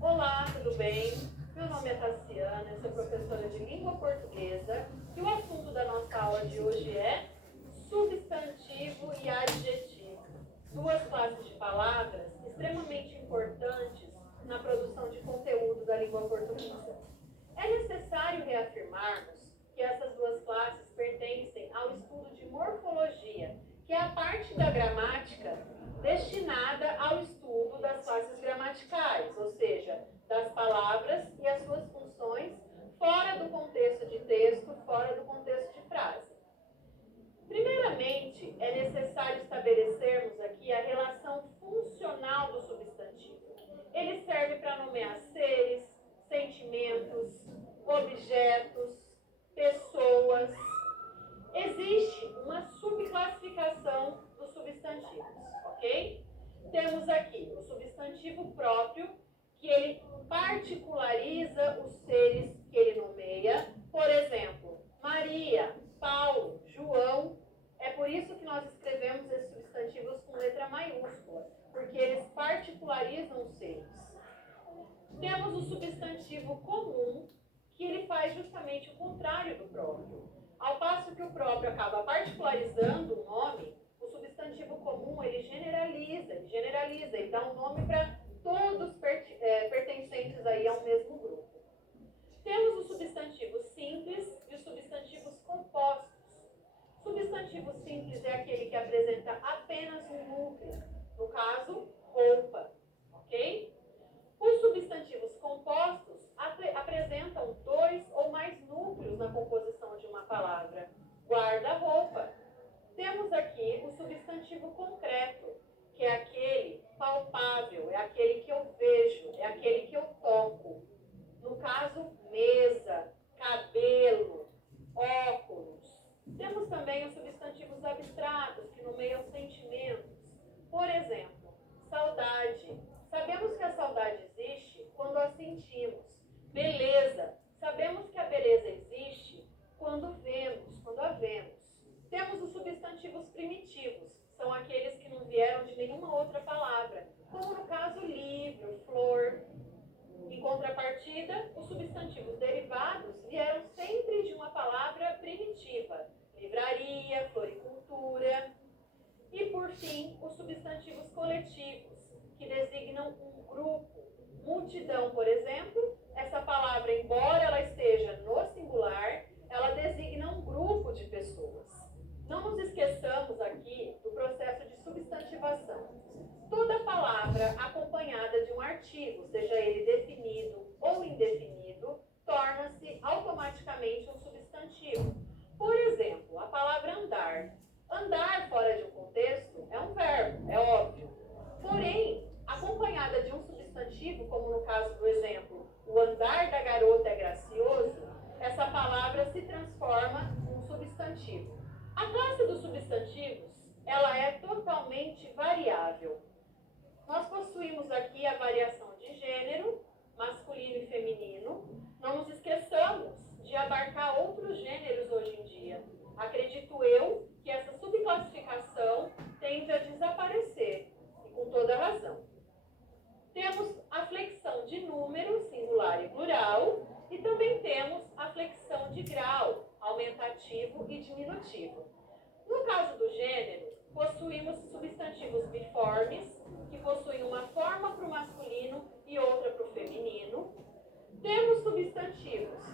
Olá, tudo bem? Meu nome é Tassiana, eu sou professora de língua portuguesa e o assunto da nossa aula de hoje é substantivo e adjetivo. Duas classes de palavras extremamente importantes na produção de conteúdo da língua portuguesa. É necessário reafirmarmos que essas duas classes pertencem ao estudo de morfologia, que é a parte da gramática destinada ao estudo das classes gramaticais, ou seja, das palavras e as suas funções fora do contexto de texto, fora do contexto de frase. Primeiramente, é necessário estabelecermos aqui a relação funcional do substantivo. Ele serve para nomear seres, sentimentos, objetos, pessoas. Existe uma subclassificação dos substantivos, ok? Temos aqui o substantivo próprio, que ele particulariza os seres que ele nomeia. Por exemplo, Maria, Paulo, João. É por isso que nós escrevemos esses substantivos com letra maiúscula, porque eles particularizam os seres. Temos o substantivo comum, que ele faz justamente o contrário do próprio. Ao passo que o próprio acaba particularizando o nome, o substantivo comum ele generaliza, ele dá um nome para todos pertencentes aí ao mesmo grupo. Temos os substantivos simples e os substantivos compostos. Substantivo simples é aquele que apresenta apenas um núcleo, no caso, roupa, ok? Os substantivos compostos apresentam dois ou mais núcleos na composição de uma palavra. Guarda-roupa. Temos aqui o substantivo concreto, que é aquele palpável, é aquele que eu vejo, é aquele que eu toco. No caso, mesa, cabelo, óculos. Temos também os substantivos abstratos, que nomeiam sentimentos. Por exemplo, saudade. Sabemos que a saudade existe quando a sentimos. Beleza. Sabemos que a beleza existe quando vemos, quando a vemos. Temos os substantivos primitivos, são aqueles que não vieram de nenhuma outra palavra, como no caso livro, flor. Em contrapartida, os substantivos derivados vieram sempre de uma palavra primitiva, livraria, floricultura. E, por fim, os substantivos coletivos, que designam um grupo. Multidão, por exemplo, essa palavra, embora ela esteja no singular, ela designa um grupo de pessoas. Não nos esqueçamos aqui do processo de substantivação. Toda palavra acompanhada de um artigo, seja ele definido ou indefinido, torna-se automaticamente um substantivo. Por exemplo, a palavra andar. Andar fora de um contexto é um verbo, é óbvio. Porém, acompanhada de um substantivo, como no caso do exemplo, o andar da garota é gracioso, essa palavra se transforma num substantivo. A classe dos substantivos, ela é totalmente variável. Nós possuímos aqui a variação de gênero, masculino e feminino. Não nos esqueçamos de abarcar outros gêneros hoje em dia. Acredito eu que essa subclassificação tende a desaparecer, e com toda razão. Temos a flexão de número, singular e plural, e também temos a flexão de grau, aumentativo e diminutivo. No caso do gênero, possuímos substantivos biformes, que possuem uma forma para o masculino e outra para o feminino. Temos substantivos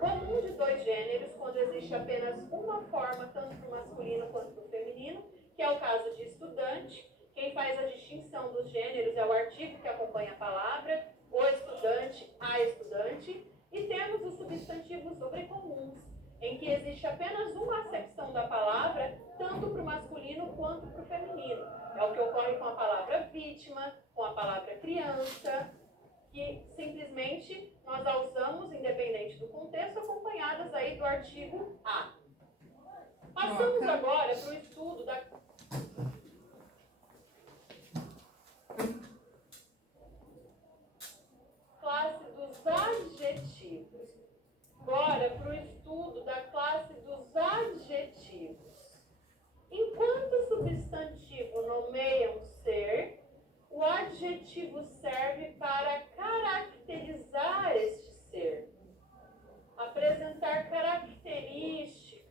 comuns de dois gêneros, quando existe apenas uma forma, tanto para o masculino quanto para o feminino, que é o caso de estudante. Quem faz a distinção dos gêneros é o artigo que acompanha a palavra, o estudante, a estudante. E temos os substantivos sobrecomuns, em que existe apenas uma acepção da palavra, tanto para o masculino quanto para o feminino. É o que ocorre com a palavra vítima, com a palavra criança, que simplesmente nós a usamos, independente do contexto, acompanhadas aí do artigo a. Passamos agora para o estudo da classe dos adjetivos. Agora para o estudo da classe dos adjetivos. Enquanto o substantivo nomeia um ser, o adjetivo serve para caracterizar este ser, apresentar características.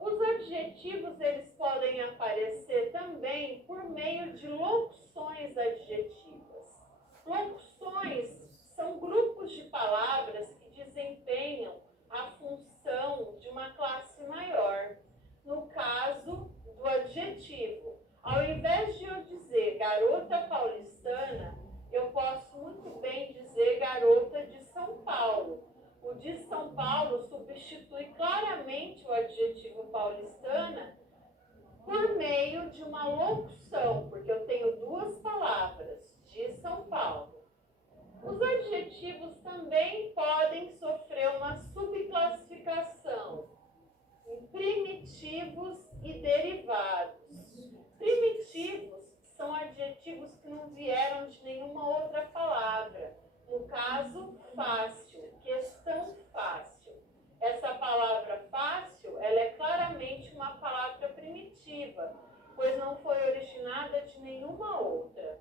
Os adjetivos eles podem aparecer também por meio de locuções adjetivas. Locuções são grupos de palavras que desempenham a função de uma classe maior. No caso do adjetivo, ao invés de eu dizer garota paulistana, eu posso muito bem dizer garota de São Paulo. O de São Paulo substitui claramente o adjetivo paulistana por meio de uma locução, porque eu tenho duas palavras, de São Paulo. Os adjetivos também podem sofrer uma subclassificação em primitivos e derivados. Primitivos são adjetivos que não vieram de nenhuma outra palavra. No caso, fácil, questão fácil. Essa palavra fácil, ela é claramente uma palavra primitiva, pois não foi originada de nenhuma outra.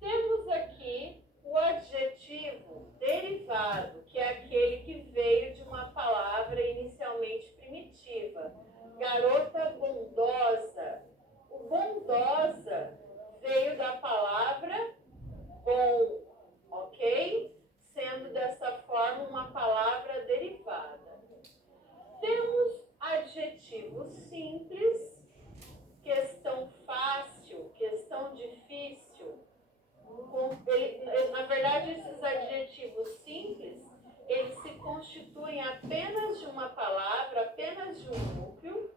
Temos aqui o adjetivo derivado, que é aquele que veio de uma palavra inicialmente primitiva. Garota bondosa. O bondosa veio da palavra bom, ok? Sendo dessa forma uma palavra derivada. Temos adjetivos simples, questão fácil, questão difícil. Na verdade, esses adjetivos simples, eles se constituem apenas de uma palavra, apenas de um núcleo.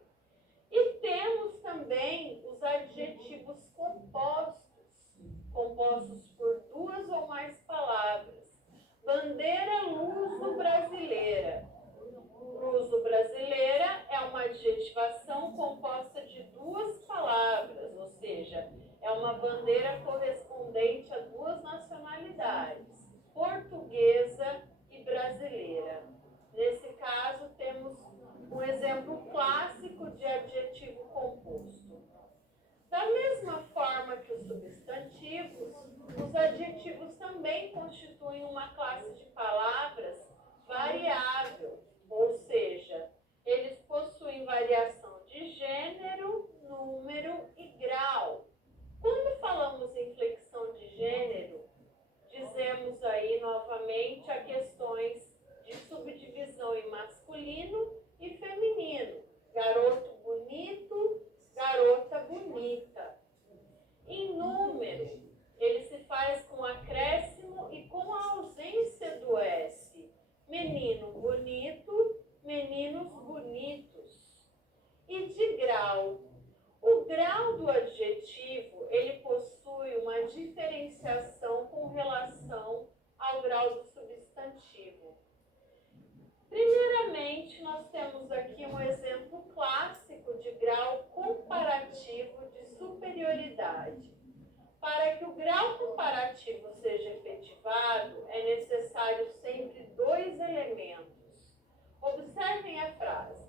E temos também os adjetivos compostos por duas ou mais palavras. Bandeira luso-brasileira. Luso-brasileira é uma adjetivação composta de duas palavras, ou seja, é uma bandeira correspondente a duas nacionalidades, portuguesa e brasileira. Nesse caso, temos um exemplo clássico de adjetivo composto. Da mesma forma que os substantivos, os adjetivos também constituem uma classe de palavras variável, ou seja, eles possuem variação de gênero, número e grau. Quando falamos em flexão de gênero, dizemos aí novamente a questões de subdivisão em masculino e feminino. Garoto bonito, garota bonita. Em número, ele se faz com acréscimo e com a ausência do S. Menino bonito, meninos bonitos. E de grau. O grau do adjetivo, ele possui uma diferenciação com relação ao grau do substantivo. Primeiramente, nós temos aqui um exemplo clássico de grau comparativo de superioridade. Para que o grau comparativo seja efetivado, é necessário sempre dois elementos. Observem a frase.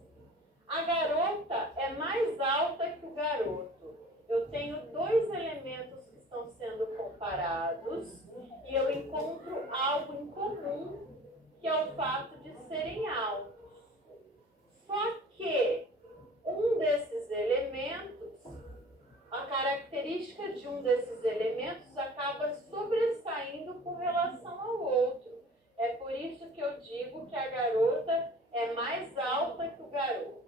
A garota é mais alta que o garoto. Eu tenho dois elementos que estão sendo comparados e eu encontro algo em comum, que é o fato de serem altos. Só que um desses elementos, a característica de um desses elementos acaba sobressaindo com relação ao outro. É por isso que eu digo que a garota é mais alta que o garoto.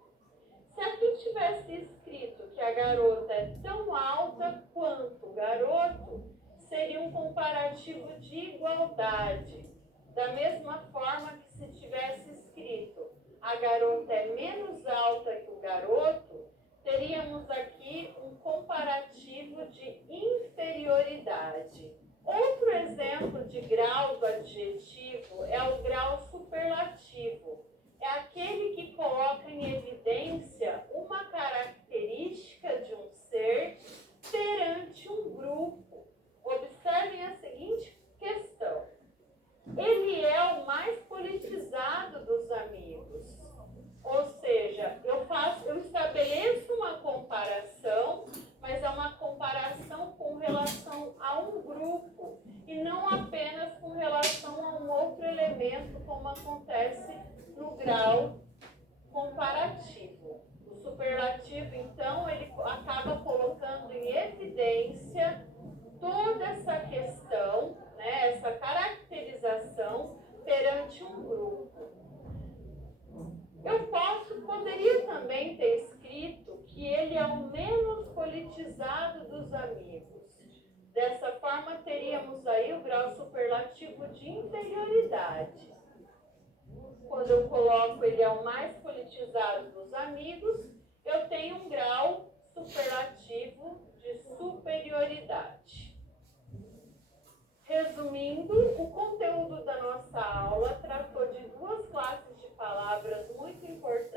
Se aqui tivesse escrito que a garota é tão alta quanto o garoto, seria um comparativo de igualdade. Da mesma forma que se tivesse escrito a garota é menos alta que o garoto, teríamos aqui um comparativo de inferioridade. Outro exemplo de grau do adjetivo é o grau superlativo. É aquele acontece no grau comparativo. O superlativo, então, ele acaba colocando em evidência toda essa questão, né, essa caracterização perante um grupo. Eu poderia também ter escrito que ele é o menos politizado dos amigos. Dessa forma, teríamos aí o grau superlativo de inferioridade. Quando eu coloco ele é o mais politizado dos amigos, eu tenho um grau superlativo de superioridade. Resumindo, o conteúdo da nossa aula tratou de duas classes de palavras muito importantes